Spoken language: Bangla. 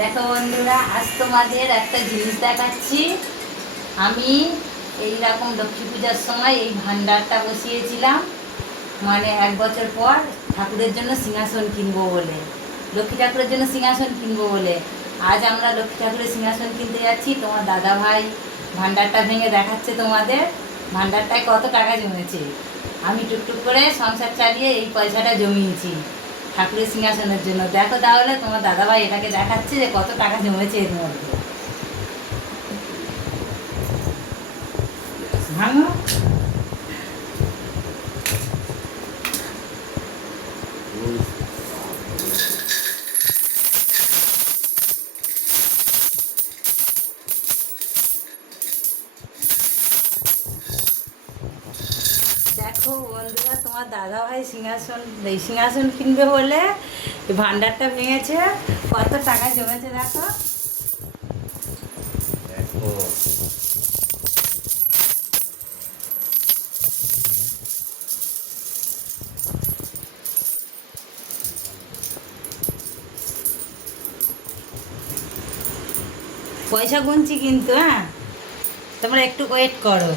দেখো বন্ধুরা, আজ তোমাদের একটা জিনিস দেখাচ্ছি। আমি এইরকম লক্ষ্মী পূজার সময় এই ভান্ডারটা বসিয়েছিলাম, মানে 1 বছর পর ঠাকুরের জন্য সিংহাসন কিনবো বলে, লক্ষ্মী ঠাকুরের জন্য সিংহাসন কিনবো বলে। আজ আমরা লক্ষ্মী ঠাকুরের সিংহাসন কিনতে যাচ্ছি। তোমার দাদা ভাই ভান্ডারটা ভেঙে দেখাচ্ছে তোমাদের ভান্ডারটায় কত টাকা জমেছে। আমি টুকটুক করে সংসার চালিয়ে এই পয়সাটা জমিয়েছি ঠাকুরের সিংহাসনের জন্য। দেখো তাহলে তোমার দাদাভাই এটাকে দেখাচ্ছে যে কত টাকা জমেছে এর মধ্যে। ভাঙো। দেখো বন্ধুরা, তোমার দাদাভাই সিংহাসন কিনবে বলে এই ভান্ডারটা ভেঙেছে, কত টাকা জমেছে দেখো। দেখো পয়সা গুনছি কিন্তু, হ্যাঁ, তোমরা একটু ওয়েট করো।